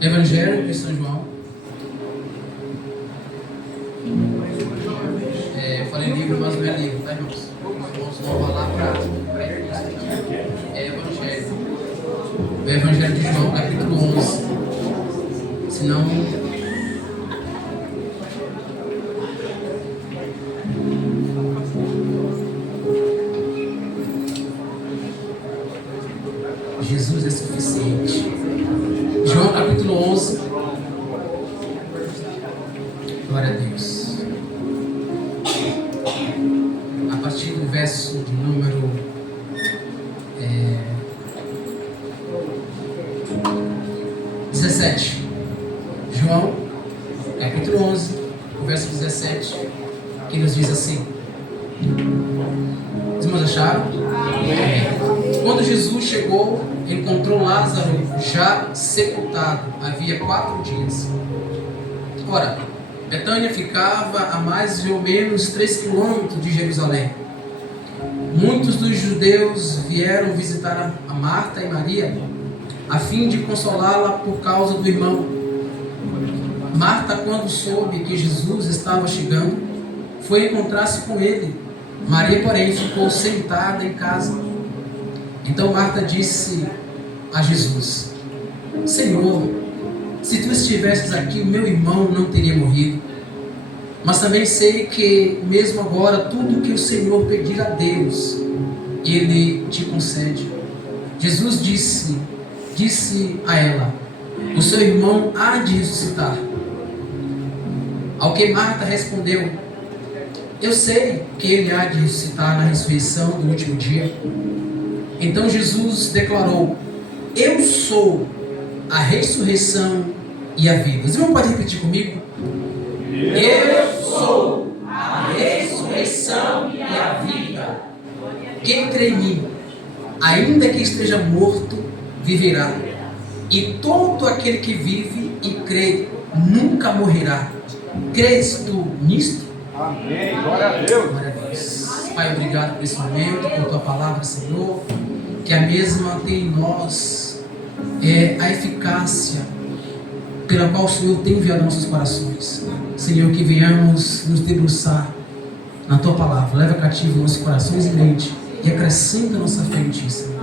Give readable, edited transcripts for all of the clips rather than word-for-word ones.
Evangelho de São João. Eu falei livro, mas não é livro, tá, irmãos? Vamos lá para isso aqui. É Evangelho. O Evangelho de João, capítulo 11. Senão... Jesus é suficiente. João capítulo 11. Glória a Deus. A partir do verso de número 17. João capítulo 11, o verso 17, que nos diz assim. Os irmãos acharam? Quando Jesus chegou, encontrou Lázaro já sepultado, havia 4 dias. Ora, Betânia ficava a mais ou menos 3 quilômetros de Jerusalém. Muitos dos judeus vieram visitar a Marta e Maria, a fim de consolá-la por causa do irmão. Marta, quando soube que Jesus estava chegando, foi encontrar-se com ele. Maria, porém, ficou sentada em casa. Então Marta disse a Jesus: Senhor, se tu estivesses aqui, o meu irmão não teria morrido. Mas também sei que, mesmo agora, tudo que o Senhor pedir a Deus, Ele te concede. Jesus disse a ela: o seu irmão há de ressuscitar. Ao que Marta respondeu: eu sei que ele há de ressuscitar na ressurreição do último dia. Então Jesus declarou: eu sou a ressurreição e a vida. Você não pode repetir comigo? Eu sou a ressurreição e a vida. Quem crê em mim, ainda que esteja morto, viverá. E todo aquele que vive e crê nunca morrerá. Crês tu nisto? Amém. Glória a Deus. Glória a Deus. Pai, obrigado por esse momento, por tua palavra, Senhor. Que a mesma tenha em nós a eficácia pela qual o Senhor tem enviado nossos corações. Senhor, que venhamos nos debruçar na tua palavra. Leva cativo nossos corações e mente e acrescenta a nossa fé em ti, Senhor.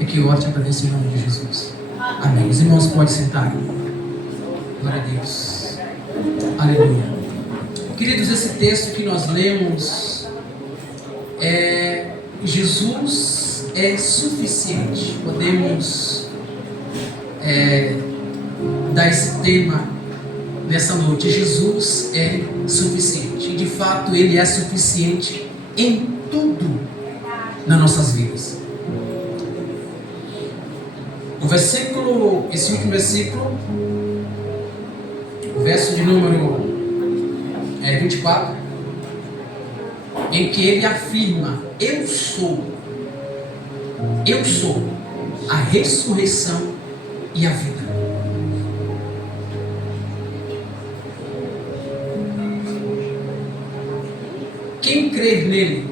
É que eu oro e agradeço em nome de Jesus. Amém. Os irmãos podem sentar. Glória a Deus. Aleluia. Queridos, esse texto que nós lemos Jesus é suficiente. Podemos dar esse tema nessa noite. Jesus é suficiente. E de fato Ele é suficiente em tudo nas nossas vidas. Esse último versículo, o verso de número 24, em que ele afirma: eu sou a ressurreição e a vida. Quem crer nele,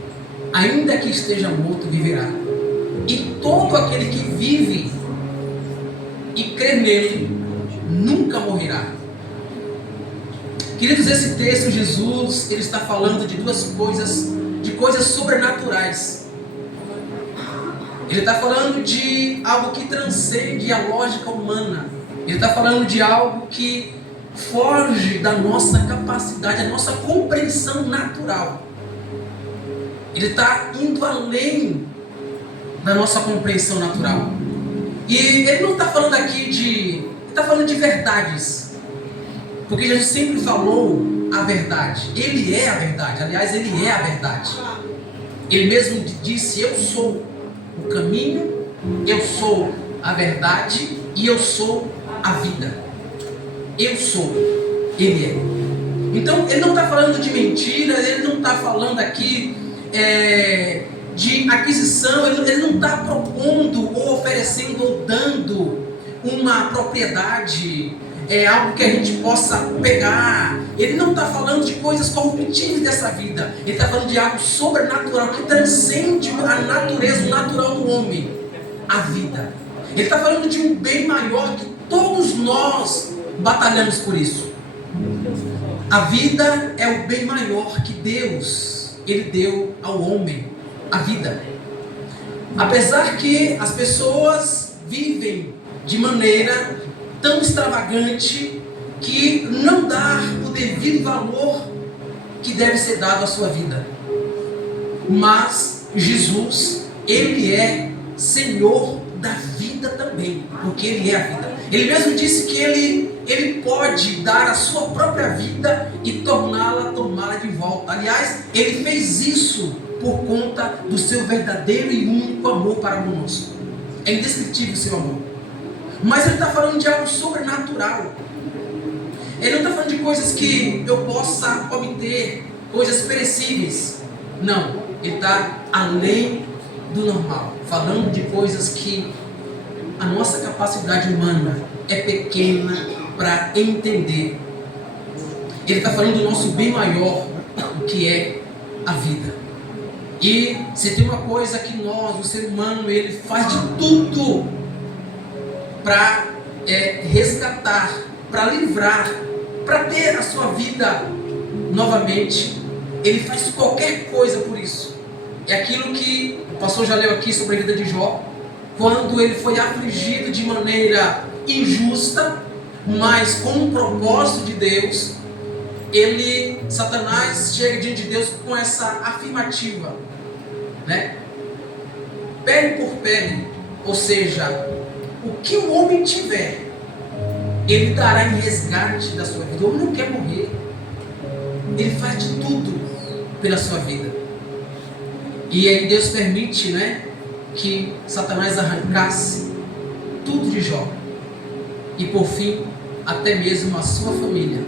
ainda que esteja morto, viverá. E todo aquele que vive e crer nele nunca morrerá. Queridos, esse texto, Jesus, ele está falando de duas coisas, de coisas sobrenaturais. Ele está falando de algo que transcende a lógica humana. Ele está falando de algo que foge da nossa capacidade, da nossa compreensão natural. Ele está indo além da nossa compreensão natural. E ele não está falando aqui ele está falando de verdades. Porque Jesus sempre falou a verdade. Ele é a verdade. Aliás, Ele é a verdade. Ele mesmo disse: eu sou o caminho, eu sou a verdade e eu sou a vida. Eu sou. Ele é. Então, Ele não está falando de mentira. Ele não está falando aqui de aquisição. Ele não está propondo ou oferecendo ou dando uma propriedade, algo que a gente possa pegar. Ele não está falando de coisas corruptíveis dessa vida. Ele está falando de algo sobrenatural que transcende a natureza natural do homem, a vida. Ele está falando de um bem maior Todos nós batalhamos por isso. A vida é o bem maior que Deus, Ele deu ao homem, a vida. Apesar que as pessoas vivem de maneira tão extravagante que não dá o devido valor que deve ser dado à sua vida. Mas Jesus, Ele é Senhor da vida também, porque Ele é a vida. Ele mesmo disse que Ele pode dar a sua própria vida e tomá-la de volta. Aliás, Ele fez isso por conta do seu verdadeiro e único amor para conosco. É indescritível o seu amor. Mas Ele está falando de algo sobrenatural. Ele não está falando de coisas que eu possa obter, coisas perecíveis. Não, Ele está além do normal, falando de coisas que a nossa capacidade humana é pequena para entender. Ele está falando do nosso bem maior, o que é a vida. E se tem uma coisa que nós, o ser humano, ele faz de tudo para resgatar, para livrar, para ter a sua vida novamente, ele faz qualquer coisa por isso. É aquilo que o pastor já leu aqui sobre a vida de Jó, quando ele foi afligido de maneira injusta, mas com um propósito de Deus. Satanás chega diante de Deus com essa afirmativa, né? Pele por pele, ou seja, o que o homem tiver, ele dará em resgate da sua vida. O homem não quer morrer, ele faz de tudo pela sua vida. E aí Deus permite, né, que Satanás arrancasse tudo de Jó, e por fim, até mesmo a sua família.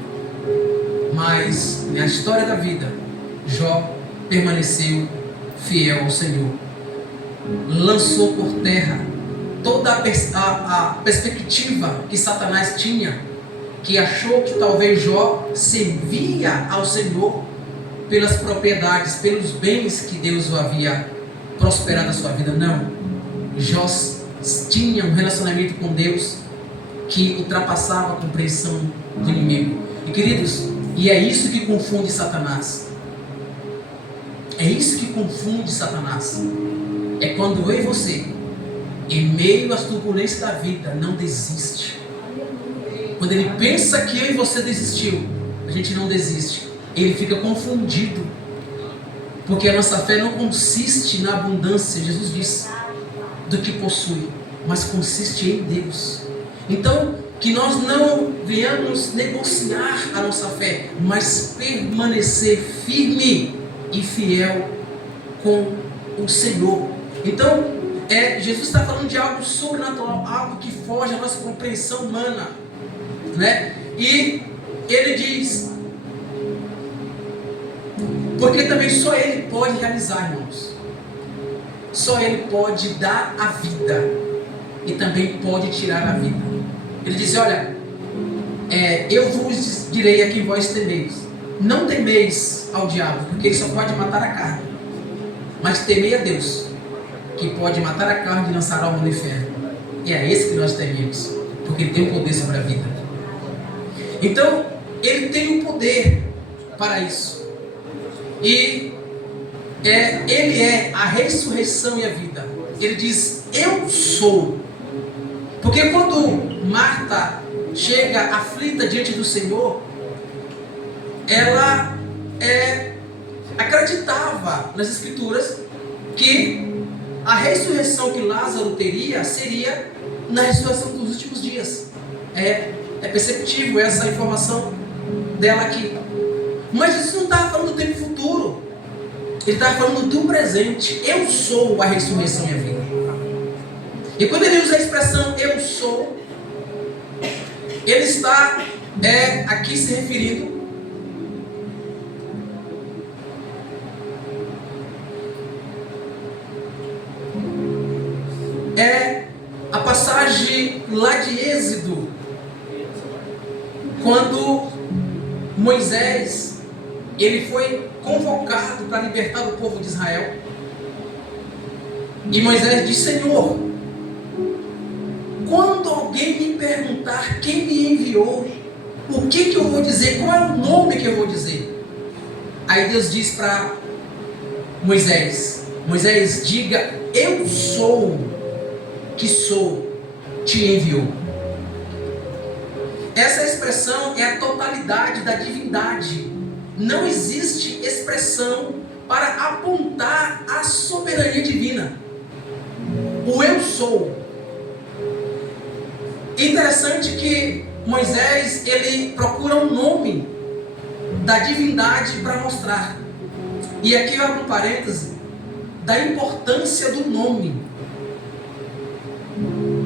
Mas na história da vida, Jó permaneceu fiel ao Senhor. Lançou por terra toda a perspectiva que Satanás tinha, que achou que talvez Jó servia ao Senhor pelas propriedades, pelos bens que Deus o havia prosperado na sua vida. Não. Jó tinha um relacionamento com Deus que ultrapassava a compreensão do inimigo. E queridos, e é isso que confunde Satanás. É isso que confunde Satanás. É quando eu e você, em meio às turbulências da vida, não desiste. Quando ele pensa que eu e você desistiu, a gente não desiste. Ele fica confundido. Porque a nossa fé não consiste na abundância, Jesus disse, do que possui, mas consiste em Deus. Então, que nós não venhamos negociar a nossa fé, mas permanecer firme e fiel com o Senhor. Então, Jesus está falando de algo sobrenatural, algo que foge à nossa compreensão humana, né? E ele diz, porque também só Ele pode realizar, irmãos. Só Ele pode dar a vida e também pode tirar a vida. Ele diz, olha, eu vos direi a quem vós temeis. Não temeis ao diabo, porque ele só pode matar a carne. Mas temei a Deus, que pode matar a carne e lançar a alma no inferno. E é esse que nós tememos, porque ele tem o poder sobre a vida. Então, ele tem o poder para isso. E ele é a ressurreição e a vida. Ele diz, eu sou. Porque quando Marta chega aflita diante do Senhor, ela acreditava nas Escrituras que a ressurreição que Lázaro teria seria na ressurreição dos últimos dias. É perceptível essa informação dela aqui. Mas Jesus não estava falando do tempo futuro. Ele estava falando do presente. Eu sou a ressurreição e a vida. E quando ele usa a expressão eu sou, ele está aqui se referindo a passagem lá de Êxodo, quando Moisés ele foi convocado para libertar o povo de Israel. E Moisés disse, Senhor, quando alguém alguém me perguntar quem me enviou, o que eu vou dizer? Qual é o nome que eu vou dizer? Aí Deus diz para Moisés: Moisés, diga, eu sou que sou, te enviou. Essa expressão é a totalidade da divindade. Não existe expressão para apontar a soberania divina. O eu sou. Interessante que Moisés, ele procura um nome da divindade para mostrar. E aqui eu abro um parêntese da importância do nome.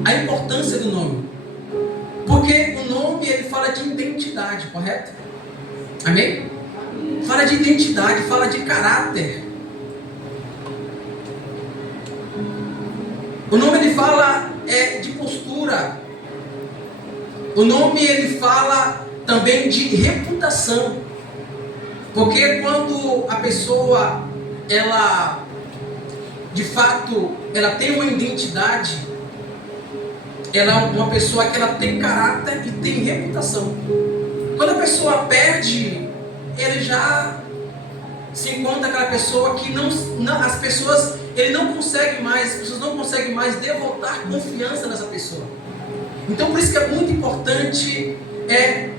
A importância do nome. Porque o nome, ele fala de identidade, correto? Amém? Fala de identidade, fala de caráter. O nome, ele fala de postura. O nome, ele fala também de reputação. Porque quando a pessoa, ela, de fato, ela tem uma identidade, ela é uma pessoa que ela tem caráter e tem reputação. Quando a pessoa perde, ele já se encontra aquela pessoa que as pessoas não conseguem mais devotar confiança nessa pessoa. Então por isso que é muito importante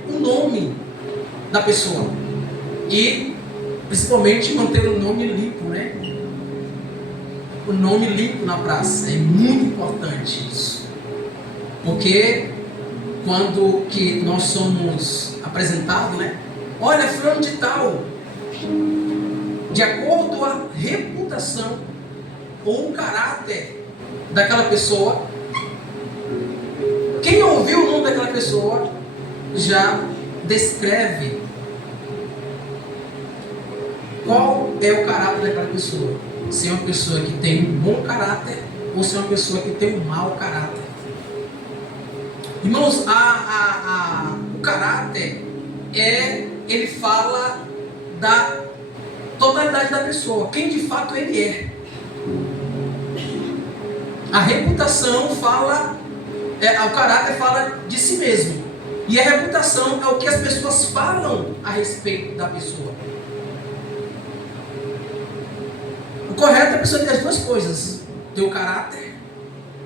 o nome da pessoa. E principalmente manter o nome limpo, né? O nome limpo na praça. É muito importante isso. Porque quando que nós somos apresentados, né? Olha, fulano de tal, de acordo com a reputação ou o caráter daquela pessoa, quem ouviu o nome daquela pessoa já descreve qual é o caráter daquela pessoa. Se é uma pessoa que tem um bom caráter ou se é uma pessoa que tem um mau caráter. Irmãos, o caráter ele fala da totalidade da pessoa, quem de fato ele é. A reputação fala, o caráter fala de si mesmo. E a reputação é o que as pessoas falam a respeito da pessoa. O correto é a pessoa ter as duas coisas: ter o caráter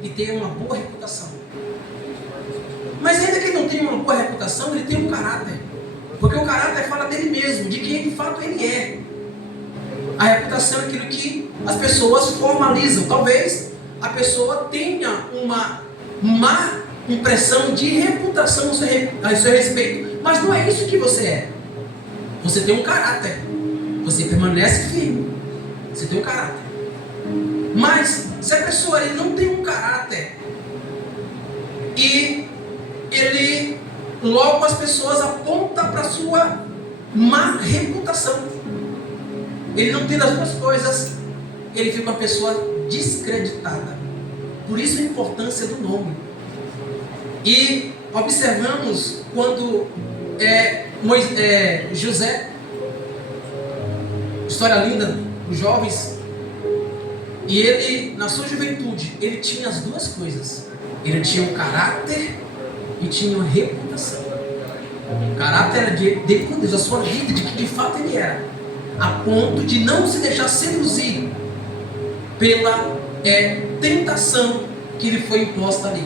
e ter uma boa reputação. Mas ainda que ele não tenha uma boa reputação, ele tem um caráter. Porque o caráter fala dele mesmo, de quem de fato ele é. A reputação é aquilo que as pessoas formalizam. Talvez a pessoa tenha uma má impressão de reputação a seu respeito. Mas não é isso que você é. Você tem um caráter. Você permanece firme. Você tem um caráter. Mas se a pessoa ele não tem um caráter e logo as pessoas apontam para a sua má reputação. Ele não tem as duas coisas, ele fica uma pessoa descreditada. Por isso a importância do nome. E observamos quando José, história linda, os jovens, e ele, na sua juventude, ele tinha as duas coisas. Ele tinha um caráter e tinha uma reputação. O caráter era dele com Deus, a sua vida, de que de fato ele era, a ponto de não se deixar seduzir pela tentação que lhe foi imposta ali.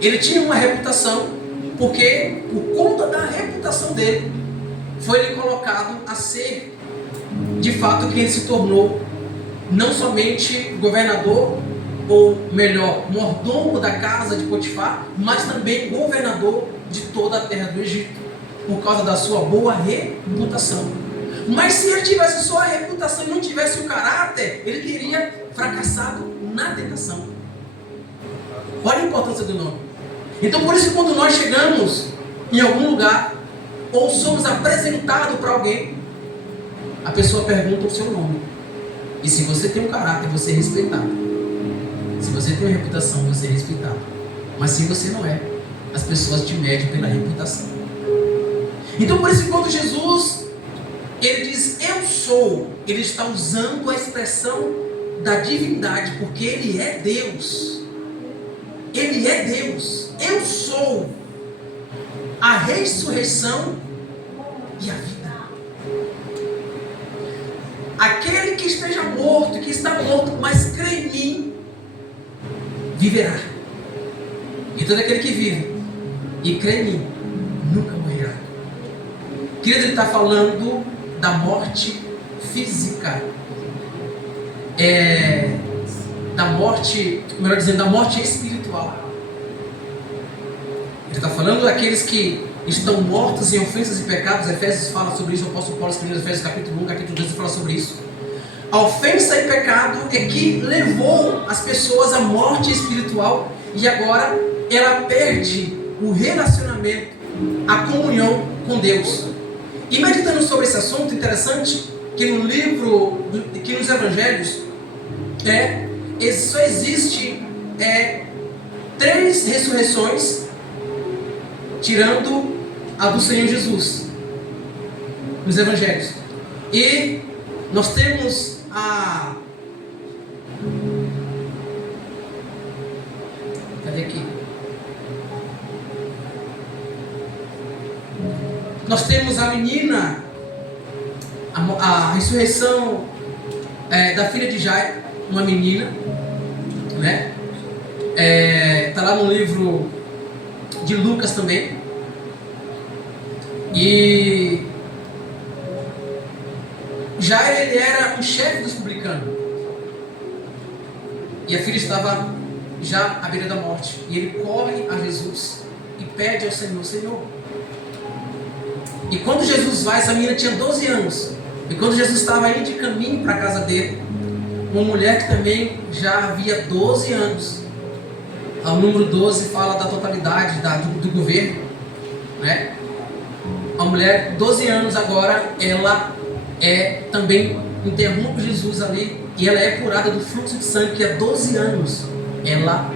Ele tinha uma reputação, porque por conta da reputação dele, foi ele colocado a ser, de fato, quem ele se tornou, não somente governador, ou melhor, mordomo da casa de Potifar, mas também governador de toda a terra do Egito, por causa da sua boa reputação. Mas se ele tivesse só a reputação e não tivesse o caráter, ele teria fracassado na tentação. Olha a importância do nome. Então por isso, quando nós chegamos em algum lugar, ou somos apresentados para alguém, a pessoa pergunta o seu nome. E se você tem um caráter, você é respeitado. Se você tem uma reputação, você é respeitado. Mas se você não é, as pessoas te medem pela reputação. Então por isso, quando Jesus ele diz eu sou, ele está usando a expressão da divindade, porque ele é Deus. Ele é Deus. Eu sou a ressurreição e a vida. Aquele que esteja morto, que está morto, mas crê em mim, viverá. E todo aquele que vive e crê em mim, nunca morrerá. Querido, ele está falando da morte física. Da morte, melhor dizendo, da morte espiritual. Ele está falando daqueles que estão mortos em ofensas e pecados. Efésios fala sobre isso, o apóstolo Paulo escreveu em Efésios capítulo 1, capítulo 2, fala sobre isso. A ofensa e pecado é que levou as pessoas à morte espiritual, e agora ela perde o relacionamento, a comunhão com Deus. E meditando sobre esse assunto, interessante que no livro, que nos evangelhos, só existe 3 ressurreições, tirando a do Senhor Jesus, nos evangelhos. E nós temos cadê aqui? Nós temos a menina, a ressurreição da filha de Jairo, uma menina, né? Está lá no livro de Lucas também. E Jairo, ele era um chefe dos publicanos, e a filha estava já à beira da morte, e ele corre a Jesus e pede ao Senhor: Senhor. E quando Jesus vai, essa menina tinha 12 anos, e quando Jesus estava indo de caminho para a casa dele, uma mulher que também já havia 12 anos, o número 12 fala da totalidade do governo, né? A mulher, 12 anos agora, ela também interrompe Jesus ali, e ela é curada do fluxo de sangue, que há 12 anos ela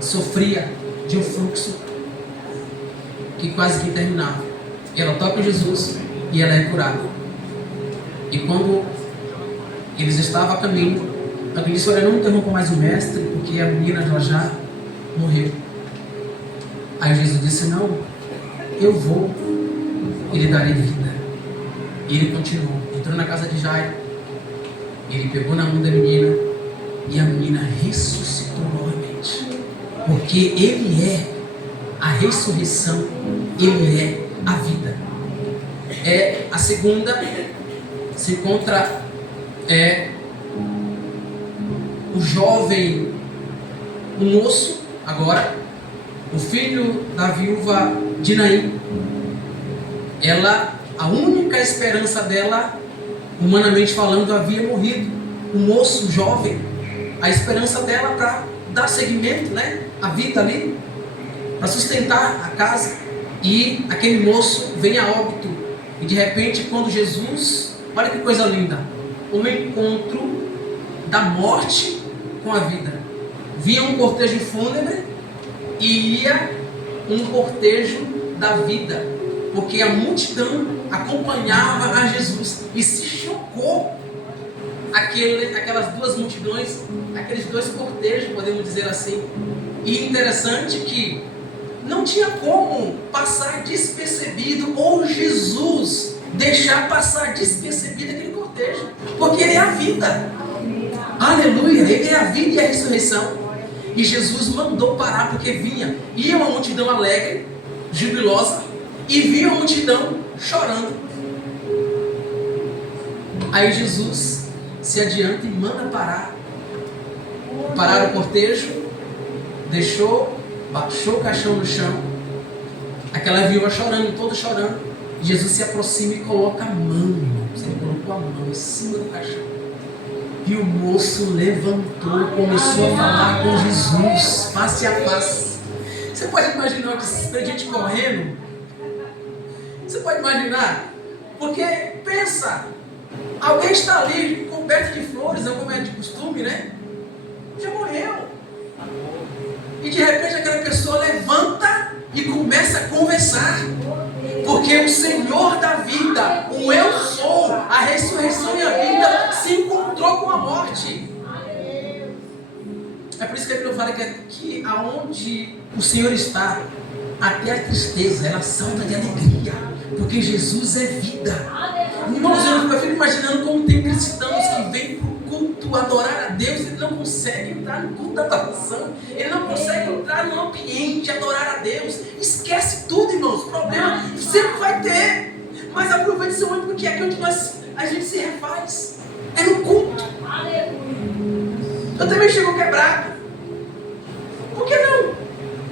sofria de um fluxo que quase que terminava. Ela toca Jesus e ela é curada. E quando eles estavam a caminho, alguém disse: olha, não interrompa mais o mestre, porque a menina ela já morreu. Aí Jesus disse: não, eu vou e lhe darei vida. E ele continuou, entrou na casa de Jairo, ele pegou na mão da menina, e a menina ressuscitou novamente, porque ele é a ressurreição, ele é a vida. A segunda se encontra o jovem, o moço, agora o filho da viúva de Naim. A única esperança dela, humanamente falando, havia morrido. O moço, o jovem, a esperança dela para dar seguimento, né, à vida ali, para sustentar a casa. E aquele moço vem a óbito. E de repente, quando Jesus, olha que coisa linda, um encontro da morte com a vida. Vinha um cortejo fúnebre e ia um cortejo da vida, porque a multidão acompanhava a Jesus, e se chocou aquelas duas multidões, aqueles dois cortejos, podemos dizer assim. E interessante que não tinha como passar despercebido, ou Jesus deixar passar despercebido aquele cortejo, porque ele é a vida. Aleluia, ele é a vida e a ressurreição. E Jesus mandou parar, porque ia uma multidão alegre, jubilosa, e via a multidão chorando. Aí Jesus se adianta e manda parar. Pararam o cortejo, baixou o caixão no chão, aquela viúva chorando, toda chorando. Jesus se aproxima e coloca a mão, ele colocou a mão em cima do caixão. E o moço levantou, começou a falar com Jesus, face a face. Você pode imaginar que tem gente correndo? Você pode imaginar? Porque pensa, alguém está ali coberto de flores, como é de costume, né? Já morreu. E de repente aquela pessoa levanta e começa a conversar. Porque o Senhor da vida, o eu sou, a ressurreição e a vida, se encontrou com a morte. É por isso que a Bíblia fala que aonde o Senhor está, até a tristeza, ela salta de alegria, porque Jesus é vida. Irmãos, eu fico imaginando como tem cristãos que vêm para o culto adorar a Deus, ele não consegue entrar no culto da adoração, ele não consegue entrar no ambiente adorar a Deus, esquece tudo, irmãos. Problema sempre vai ter, mas aproveite seu momento, porque é aqui onde a gente se refaz, é no culto. Eu também chego quebrado. Por que não?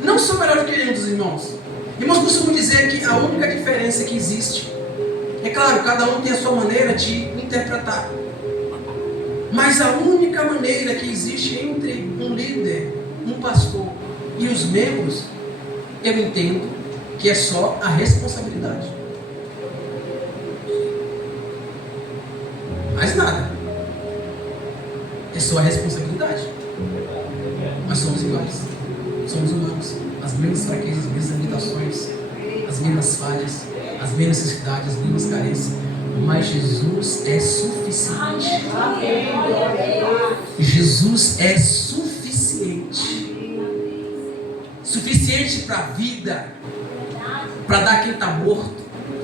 Não sou melhor do que os irmãos. Irmãos, costumo dizer que a única diferença que existe, é claro, cada um tem a sua maneira de interpretar, mas a única maneira que existe entre um líder, um pastor e os membros, eu entendo que é só a responsabilidade. Mais nada. É só a responsabilidade. Nós somos iguais. Somos humanos. As mesmas fraquezas, as mesmas limitações, as mesmas falhas, as mesmas necessidades, as mesmas carências. Mas Jesus é suficiente. Jesus é suficiente. Suficiente para a vida, para dar quem está morto.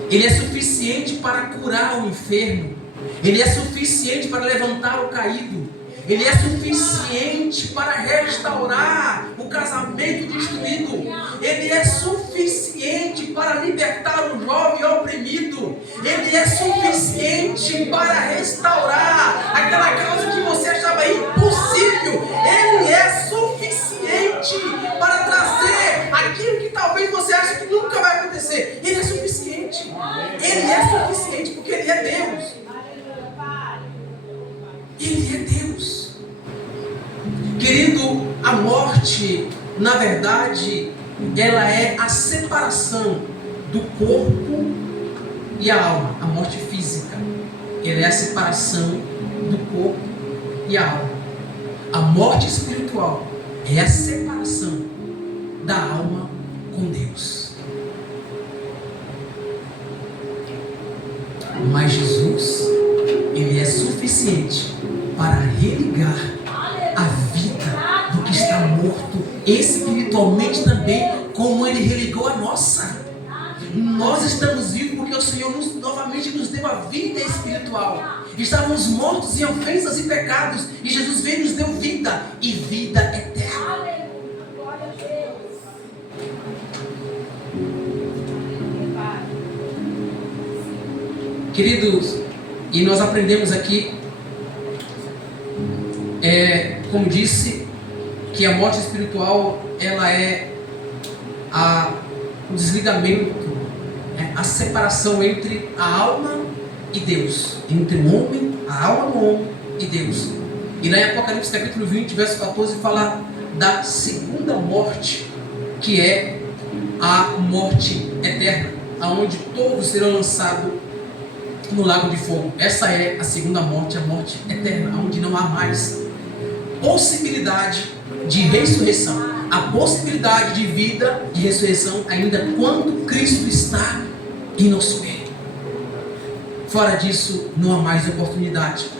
Ele é suficiente para curar o enfermo. Ele é suficiente para levantar o caído. Ele é suficiente para restaurar o casamento destruído. Ele é suficiente para libertar o jovem oprimido. Ele é suficiente para restaurar aquela causa que você achava impossível. Ele é suficiente para trazer aquilo que talvez você ache que nunca vai acontecer. Ele é suficiente. Ele é suficiente porque Ele é Deus. Ele é Deus. Querido, a morte, na verdade, ela é a separação do corpo e a alma. A morte física, ela é a separação do corpo e a alma. A morte espiritual é a separação da alma com Deus. Mas Jesus, Ele é suficiente para religar a vida do que está morto espiritualmente também, como Ele religou a nossa. Nós estamos vivos porque o Senhor novamente nos deu a vida espiritual. Estávamos mortos em ofensas e pecados, e Jesus veio e nos deu vida, e vida eterna. Queridos, e nós aprendemos aqui, como disse, que a morte espiritual, ela é o desligamento, a separação entre a alma e Deus, entre o homem, a alma do homem e Deus. E lá em Apocalipse capítulo 20, verso 14, fala da segunda morte, que é a morte eterna, aonde todos serão lançados no lago de fogo. Essa é a segunda morte, a morte eterna, onde não há mais possibilidade de ressurreição. A possibilidade de vida, de ressurreição, ainda quando Cristo está em nosso meio. Fora disso, não há mais oportunidade.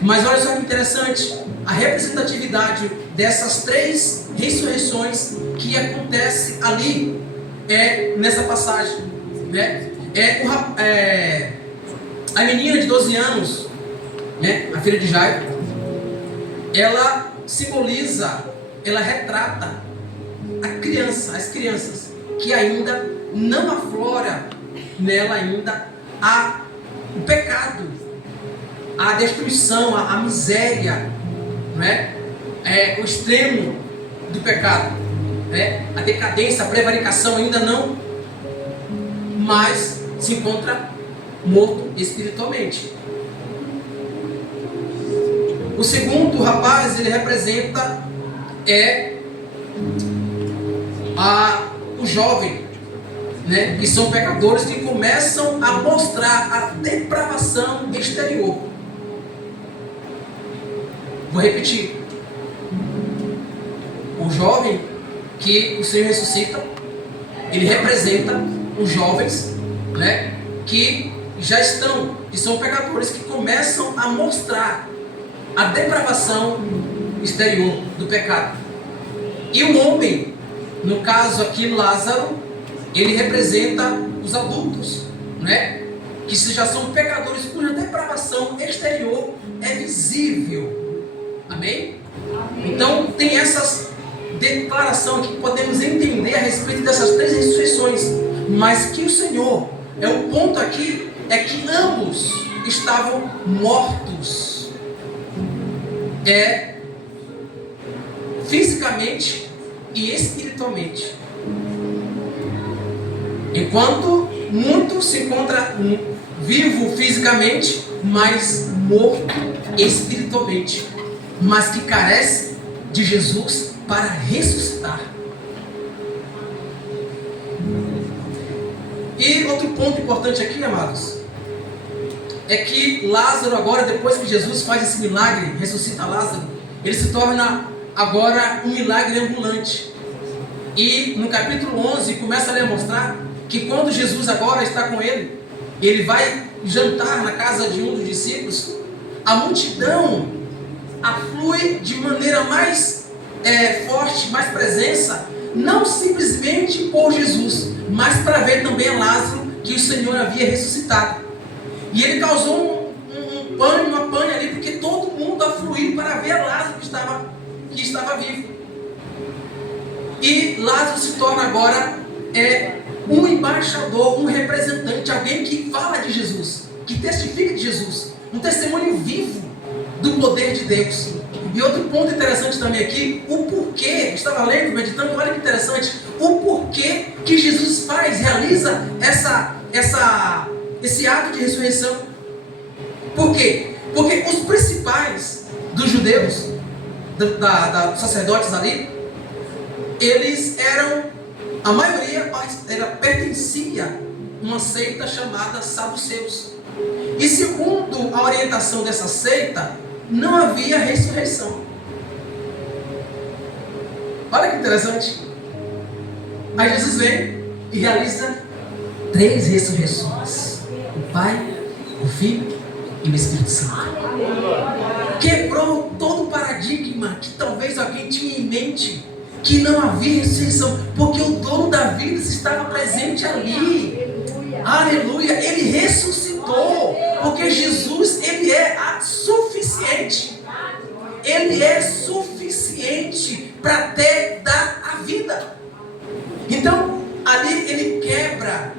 Mas olha só que interessante, a representatividade dessas três ressurreições que acontece ali nessa passagem, né? A menina de 12 anos, né, a filha de Jairo, ela simboliza, ela retrata as crianças que ainda não aflora nela ainda o pecado, a destruição, a miséria, né? O extremo do pecado, né? A decadência, a prevaricação ainda não, mas se encontra morto espiritualmente. O segundo rapaz, ele representa o jovem, né, que são pecadores que começam a mostrar a depravação exterior. Vou repetir. O jovem que o Senhor ressuscita, ele representa os jovens, né, que já estão, que são pecadores, que começam a mostrar a depravação exterior do pecado. E o homem, no caso aqui Lázaro, ele representa os adultos, né? Que já são pecadores, cuja depravação exterior é visível. Amém? Então tem essas declaração que podemos entender a respeito dessas 3 ressurreições, mas que o Senhor, o ponto aqui é que ambos estavam mortos, fisicamente e espiritualmente. Enquanto muito se encontra vivo fisicamente, mas morto espiritualmente, mas que carece de Jesus para ressuscitar. E outro ponto importante aqui, amados, é que Lázaro agora, depois que Jesus faz esse milagre, ressuscita Lázaro, ele se torna agora um milagre ambulante. E no capítulo 11 começa a mostrar que quando Jesus agora está com ele, ele vai jantar na casa de um dos discípulos, a multidão aflui de maneira mais forte, mais presença, não simplesmente por Jesus, mas para ver também a Lázaro, que o Senhor havia ressuscitado. E ele causou uma pane ali, porque todo mundo afluiu para ver a Lázaro que estava vivo. E Lázaro se torna agora um embaixador, um representante, alguém que fala de Jesus, que testifica de Jesus, um testemunho vivo do poder de Deus. E outro ponto interessante também aqui, o porquê, estava lendo, meditando, olha que interessante, o porquê que Jesus realiza esse ato de ressurreição. Por quê? Porque os principais dos judeus, dos sacerdotes ali, eles a maioria pertencia a uma seita chamada saduceus. E segundo a orientação dessa seita, não havia ressurreição. Olha que interessante. Aí Jesus vem e realiza 3 ressurreições: o Pai, o Filho e o Espírito Santo. Quebrou todo o paradigma que talvez alguém tinha em mente, que não havia ressurreição, porque o dono da vida estava presente ali. Aleluia, ele ressuscitou, porque Jesus, ele é suficiente. Ele é suficiente para até dar a vida. Então, ali ele quebra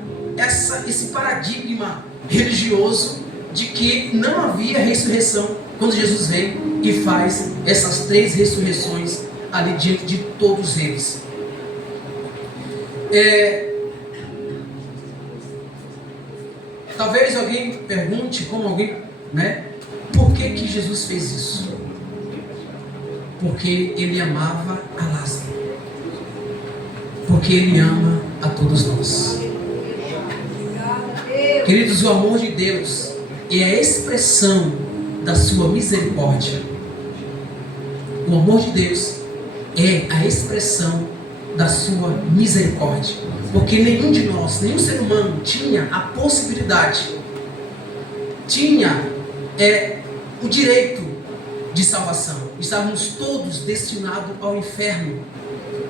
esse paradigma religioso de que não havia ressurreição, quando Jesus vem e faz essas 3 ressurreições ali diante de todos eles. Talvez alguém pergunte, por que Jesus fez isso? Porque ele amava a Lázaro. Porque ele ama a todos nós. Queridos, o amor de Deus é a expressão da sua misericórdia. O amor de Deus é a expressão da sua misericórdia. Porque nenhum de nós, nenhum ser humano tinha a possibilidade, tinha o direito de salvação. Estávamos todos destinados ao inferno.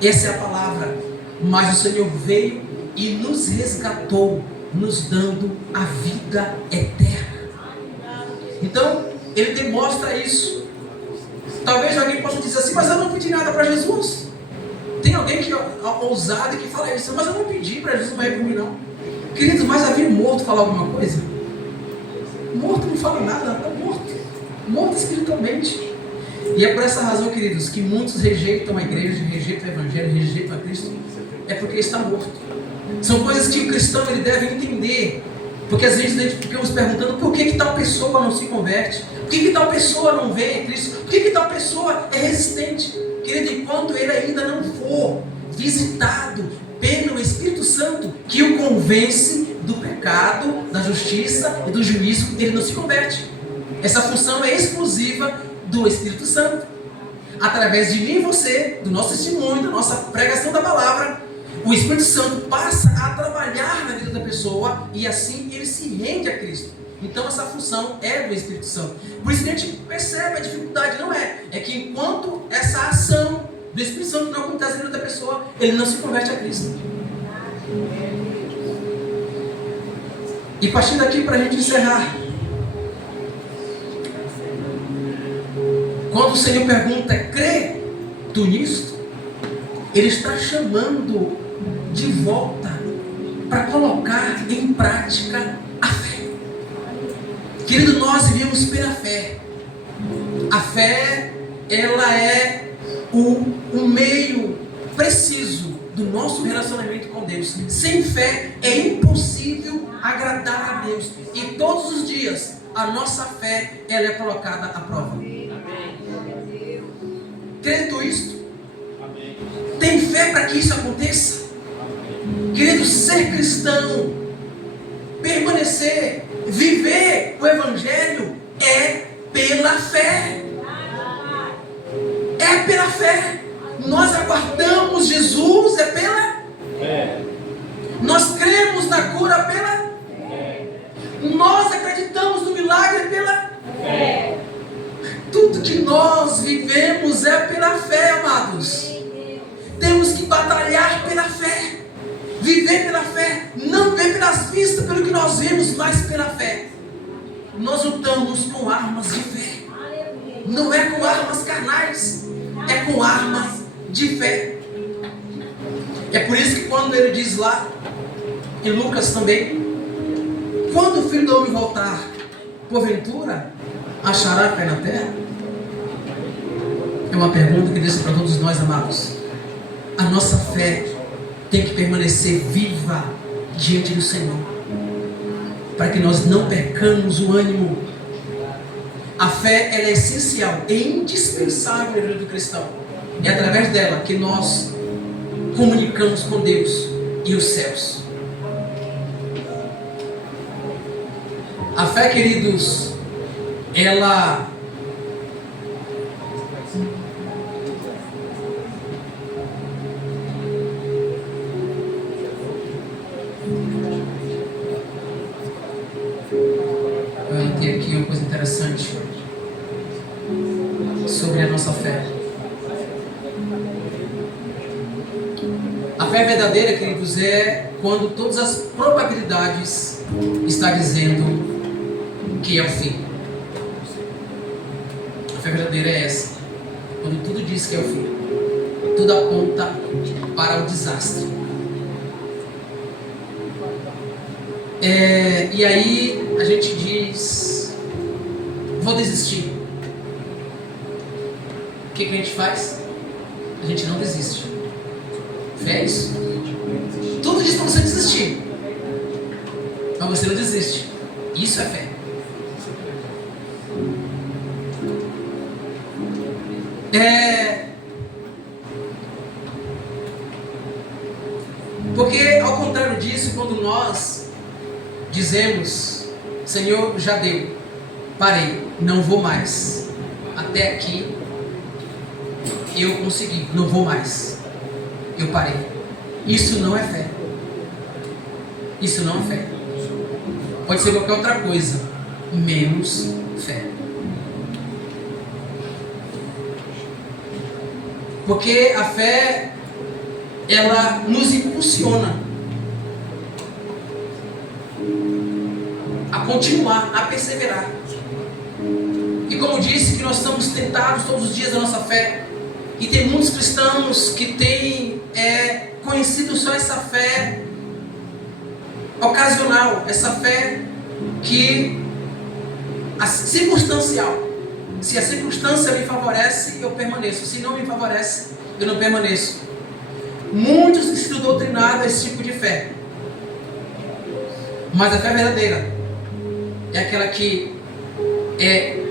Essa é a palavra. Mas o Senhor veio e nos resgatou, nos dando a vida eterna. Então, ele demonstra isso. Talvez alguém possa dizer assim: mas eu não pedi nada para Jesus. Tem alguém que é ousado e que fala isso: mas eu não pedi para Jesus morrer por mim, não. Querido, mas havia morto falar alguma coisa? Morto não fala nada, está morto. Morto espiritualmente. E é por essa razão, queridos, que muitos rejeitam a igreja, rejeitam o evangelho, rejeitam a Cristo. É porque está morto. São coisas que o cristão ele deve entender. Porque às vezes nós ficamos perguntando: por que tal pessoa não se converte? Por que tal pessoa não vê a Cristo? Por que tal pessoa é resistente? Querido, enquanto ele ainda não for visitado pelo Espírito Santo, que o convence do pecado, da justiça e do juízo, ele não se converte. Essa função é exclusiva do Espírito Santo. Através de mim e você, do nosso testemunho, da nossa pregação da palavra, o Espírito Santo passa a trabalhar na vida da pessoa e assim ele se rende a Cristo. Então essa função é do Espírito Santo. Por isso que a gente percebe a dificuldade, não é? É que enquanto essa ação do Espírito Santo não acontece na vida da pessoa, ele não se converte a Cristo. E partindo daqui para a gente encerrar, quando o Senhor pergunta, crê tu nisto? Ele está chamando de volta para colocar em prática a fé. Querido, nós vivemos pela fé. A fé, ela é o meio preciso do nosso relacionamento com Deus. Sem fé é impossível agradar a Deus. E todos os dias a nossa fé, ela é colocada à prova. Crê tu isto? Tem fé para que isso aconteça? Querido, ser cristão, permanecer, viver o Evangelho é pela fé. É pela fé. Nós aguardamos Jesus, é pela fé. Nós cremos na cura pela fé. Nós acreditamos no milagre pela fé. Tudo que nós vivemos é pela fé, amados. Temos que batalhar pela fé. Viver pela fé. Não viver pelas vistas, pelo que nós vemos, mas pela fé. Nós lutamos com armas de fé. Não é com armas carnais. É com armas de fé. É por isso que quando ele diz lá, em Lucas também, quando o Filho do Homem voltar, porventura, achará fé na terra? É uma pergunta que deixa para todos nós, amados. A nossa fé tem que permanecer viva diante do Senhor, para que nós não percamos o ânimo. A fé, ela é essencial, é indispensável na vida do cristão. É através dela que nós comunicamos com Deus e os céus. A fé, queridos, ela eu anotei aqui uma coisa interessante sobre a nossa fé. A fé verdadeira, queridos, é quando todas as probabilidades estão dizendo que é o fim. A fé verdadeira é essa. Quando tudo diz que é o fim, tudo aponta para o desastre. E aí a gente diz, vou desistir. O que a gente faz? A gente não desiste. Fé é isso. Tudo diz para você desistir, mas você não desiste. Isso é fé. Porque ao contrário disso, quando nós dizemos, Senhor, já deu, parei, não vou mais, até aqui eu consegui, não vou mais, eu parei. Isso não é fé. Isso não é fé. Pode ser qualquer outra coisa, menos fé. Porque a fé, ela nos impulsiona a continuar, a perseverar. E como disse, que nós estamos tentados todos os dias da nossa fé. E tem muitos cristãos que têm conhecido só essa fé ocasional, essa fé que circunstancial. Se a circunstância me favorece, eu permaneço. Se não me favorece, eu não permaneço. Muitos estão doutrinados a esse tipo de fé. Mas a fé verdadeira é aquela que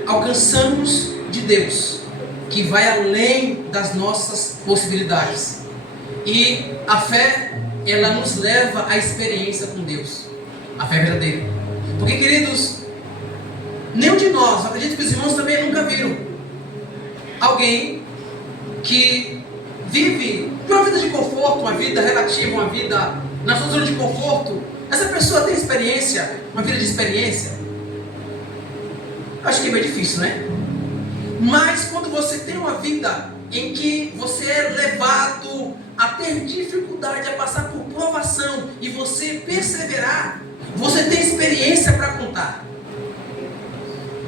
alcançamos de Deus, que vai além das nossas possibilidades. E a fé, ela nos leva à experiência com Deus. A fé verdadeira. Porque, queridos, nenhum de nós, acredito que os irmãos também nunca viram alguém que vive uma vida de conforto, uma vida relativa, uma vida na sua zona de conforto. Essa pessoa tem experiência, uma vida de experiência? Acho que é bem difícil, né? Mas quando você tem uma vida em que você é levado a ter dificuldade, a passar por provação, e você perseverar, você tem experiência para contar.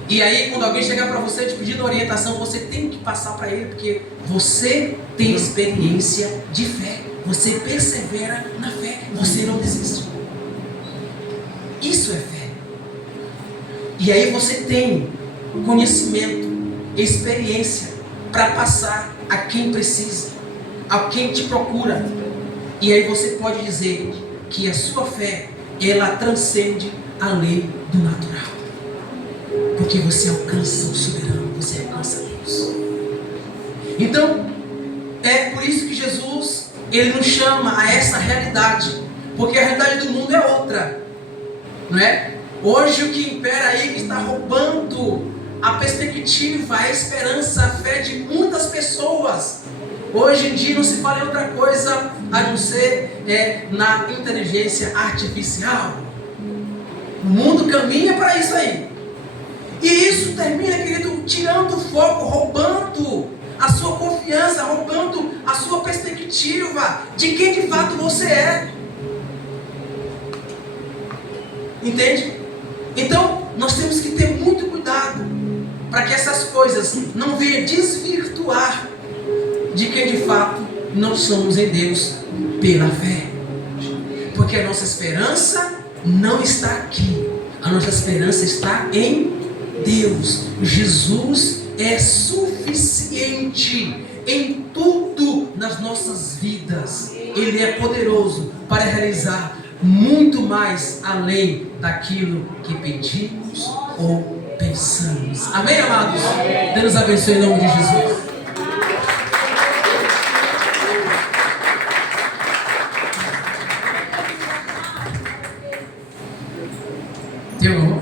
E aí, quando alguém chegar para você te pedindo orientação, você tem que passar para ele, porque você tem experiência de fé. Você persevera na fé, você não desiste. Isso é fé. E aí você tem conhecimento, experiência para passar a quem precisa, a quem te procura. E aí você pode dizer que a sua fé, ela transcende a lei do natural. Porque você alcança o soberano, você alcança Deus. Então, é por isso que Jesus, ele nos chama a essa realidade. Porque a realidade do mundo é outra, não é? Hoje o que impera aí, que está roubando a perspectiva, a esperança, a fé de muitas pessoas. Hoje em dia não se fala em outra coisa a não ser na inteligência artificial. O mundo caminha para isso aí. E isso termina, querido, tirando o foco, roubando a sua confiança, roubando a sua perspectiva de quem de fato você é. Entende? Então, nós temos que ter muito cuidado para que essas coisas não venham desvirtuar de quem de fato nós somos em Deus pela fé. Porque a nossa esperança não está aqui. A nossa esperança está em Deus. Jesus é suficiente em tudo nas nossas vidas. Ele é poderoso para realizar muito mais além daquilo que pedimos ou pensamos. Amém, amados? Deus nos abençoe em nome de Jesus. Tem algum?